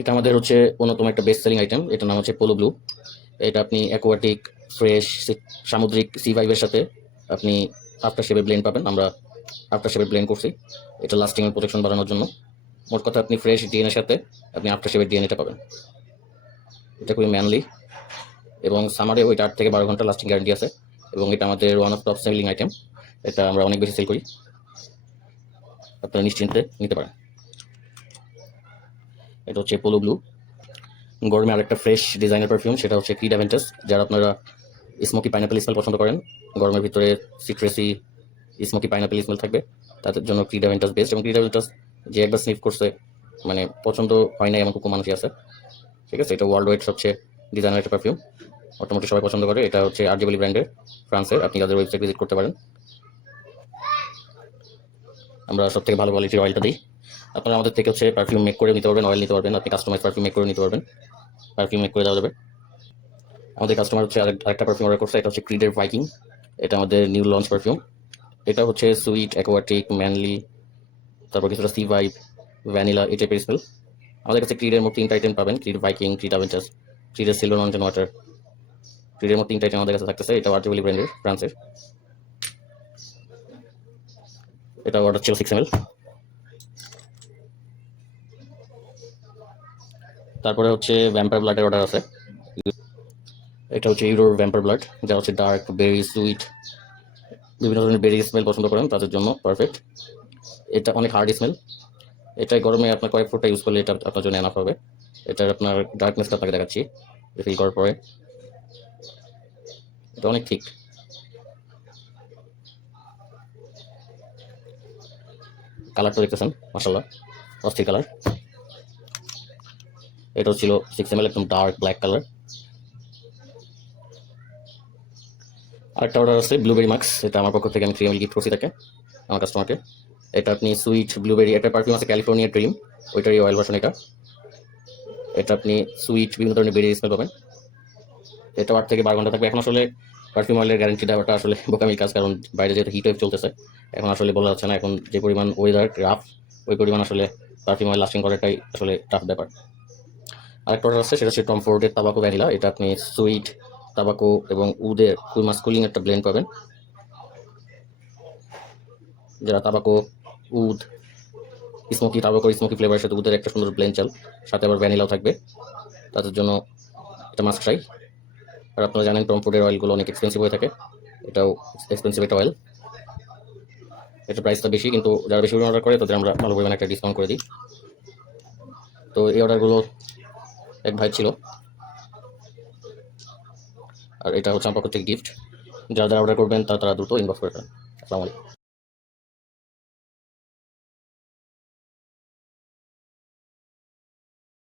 এটা আমাদের হচ্ছে অন্যতম একটা বেস্ট সেলিং আইটেম, এটার নাম হচ্ছে পোলো ব্লু। এটা আপনি অ্যাকোয়াটিক ফ্রেশ সামুদ্রিক সি ভাইবের সাথে আপনি আফটার শেভের ব্লেন্ড পাবেন। আমরা আফটার শেভের ব্লেন্ড করছি এটা লাস্টিং এর প্রোটেকশন বাড়ানোর জন্য। মোট কথা আপনি ফ্রেশ ডিএনএর সাথে আপনি আফটার শেভের ডিএনএটা পাবেন। এটা খুবই ম্যানলি এবং সামারে ওইটা 8 থেকে 12 ঘন্টা লাস্টিং গ্যারান্টি আছে এবং এটা আমাদের one of top selling item. এটা আমরা অনেক বেশি সেল করি, আপনারা নিশ্চিন্তে নিতে পারেন। এটা হচ্ছে পোলো ব্লু। গরমে আরেকটা ফ্রেশ ডিজাইনের পারফিউম, সেটা হচ্ছে ক্রিড অ্যাভেন্টাস। যারা আপনারা স্মোকি পাইনাপেল স্মেল পছন্দ করেন, গরমের ভিতরে সিট্রেসি স্মোকি পাইনাপেল স্মেল থাকবে, তাদের জন্য ক্রিড অ্যাভেন্টাস বেস্ট। এবং ক্রিড অ্যাভেন্টাস যে একবার স্নিফ করছে মানে পছন্দ হয় না এমন খুব মানুষই আছে, ঠিক আছে। এটা ওয়ার্ল্ড ওয়াইড সবচেয়ে ডিজাইনার একটা পারফিউম, মোটামুটি সবাই পছন্দ করে। এটা হচ্ছে আরজেবলি ব্র্যান্ডের, ফ্রান্সের। আপনি তাদের ওয়েবসাইট ভিজিট করতে পারেন। আমরা সব থেকে ভালো কোয়ালিটির অয়েলটা দিই। আপনারা আমাদের থেকে হচ্ছে পারফিউম মেক করে নিতে পারবেন, অয়েল নিতে পারবেন, আপনি কাস্টমাইজ পারফিউম মেক করে নিতে পারবেন, পারফিউম মেক করে দেওয়া যাবে। আমাদের কাস্টমার হচ্ছে আরেকটা পারফিউম অর্ডার করছে, এটা হচ্ছে ক্রিডের ভাইকিং। এটা আমাদের নিউ লঞ্চ পারফিউম। এটা হচ্ছে সুইট, অ্যাকোয়াটিক, ম্যানলি, তারপর কিছুটা সি ভাইব, ভ্যানিলা, এই টাইপের স্মেল। আমাদের কাছে ক্রিডের মোট 3টা আইটেম পাবেন, ক্রিড ভাইকিং, ক্রিড অ্যাভেঞ্জার্স, ক্রিডের সিলভার মাউন্টেন ওয়াটার। ক্রিডের মোট 3টা আইটেম আমাদের কাছে থাকতেছে। এটা আরজেবলি ব্র্যান্ডের, ফ্রান্সের। এটা অর্ডার ছিল 6 ml। তারপরে হচ্ছে ভ্যাম্পায়ার ব্লাডের অর্ডার আছে। এটা হচ্ছে ইউরোর ভ্যাম্পায়ার ব্লাড, যা হচ্ছে ডার্ক, বেরি, সুইট, বিভিন্ন ধরনের বেরি স্মেল পছন্দ করেন তাদের জন্য পারফেক্ট। এটা অনেক হার্ড স্মেল, এটা গরমে আপনার কয়েক ফোঁটা ইউজ করলে এটা আপনার জন্য এনাফ হবে। এটার আপনার ডার্কনেসটা আপনাকে দেখাচ্ছি রিফিল করার পরে। এটা অনেক ঠিক, কালারটা দেখতেছেন মাশাআল্লাহ, অস্থির কালার। এটা ছিল 6 ml, একদম ডার্ক ব্ল্যাক কালার। আরেকটা অর্ডার আছে ব্লুবেরি মাক্স, এটা আমার পক্ষ থেকে আমি 3 ml গিফট করছি তাকে, আমার কাস্টমারকে। এটা আপনি সুইট ব্লুবেরি, একটা পারফিউম আছে ক্যালিফোর্নিয়া ড্রিম, ওইটারই অয়েল ভার্সন এটা। এটা আপনি সুইট বিভিন্ন ধরনের বেরি স্মেল পাবেন। এটা 8 থেকে 12 ঘন্টা থাকবে। এখন আসলে পারফিউম অয়েলের গ্যারান্টি দেওয়াটা আসলে বোকামির কাজ, কারণ বাইরে যেহেতু হিট ওয়েভ চলতেছে, এখন আসলে বলা যাচ্ছে না। এখন যে পরিমাণ ওয়েদার রাফ, ওই পরিমাণ আসলে পারফিউম অয়েল লাস্টিং করাটাই আসলে টাফ ব্যাপার। আরেকটা অর্ডার আছে, সেটা হচ্ছে টম ফোর্ডের তাবাকো ভ্যানিলা। এটা আপনি সুইট, তাবাকো এবং উদের খুবই মাস্কুলিং একটা ব্লেন্ড পাবেন। যারা তাবাকো, উদ, স্মোকি, তাবাকো স্মোকি ফ্লেভারের সাথে উদের একটা সুন্দর ব্লেন্ড চাল, সাথে আবার ভ্যানিলাও থাকবে, তাদের জন্য এটা মাস্ট ট্রাই। আর আপনারা জানেন টম ফোর্ডের অয়েলগুলো অনেক এক্সপেন্সিভ হয়ে থাকে, এটাও এক্সপেন্সিভ একটা অয়েল। এটা প্রাইসটা বেশি, কিন্তু যারা বেশি পরিমাণ অর্ডার করে তাদের আমরা ভালো পরিমাণে একটা ডিসকাউন্ট করে দিই। তো এই অর্ডারগুলো এক ভাই ছিল, আর এটা হচ্ছে আমার পক্ষ থেকে গিফট। যারা যারা অর্ডার করবেন তারা দ্রুত ইনবক্স করে ফেলেন। আসসালামু আলাইকুম।